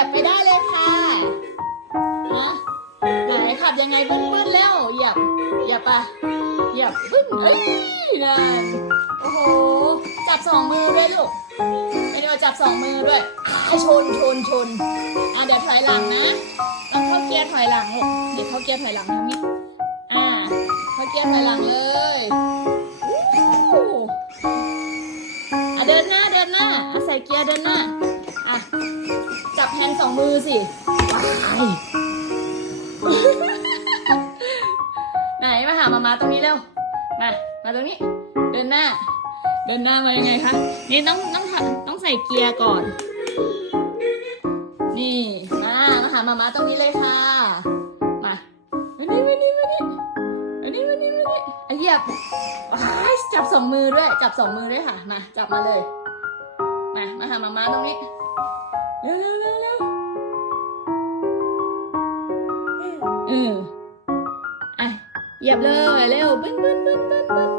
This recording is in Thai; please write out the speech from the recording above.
ยียบไปได้เลยค่ะฮะไหนขับยังไงบึ้นบึ้นเร็วเหยียบเหยียบปะเหยียบบึ้นเอ้ยนั่นโอ้โห จับสองมือด้วยลูกไอเดียวจับสองมือด้วยอะชนชนชนอะเดี๋ยวถอยหลังนะต้องเข้าเกียร์ถอยหลังลูกเดี๋ยวเข้าเกียร์ถอยหลังทำนี้อ่าเข้าเกียร์ถอยหลังเลยอู้อะเดินหน้าเดินหน้าใส่เกียร์เดินหน้า แฮนสองมือสิว้ายไหนมาหามามาตรงนี้เร็ว มา มาตรงนี้ เดินหน้า เดินหน้ามายังไงคะ นี่ต้องต้องต้องใส่เกียร์ก่อน นี่ มา มาหามามาตรงนี้เลยค่ะ มามานี่มานี่มานี่มานี่มานี่มานี่อะเหยียบจับสองมือด้วย จับสองมือด้วยค่ะ มา จับมาเลย มา มาหามามาตรงนี้ เร็วเร็วเร็วเร็วเอออะหยีบเลยเร็วบึ้นบึ้นบึ้นบึ้นบึ้น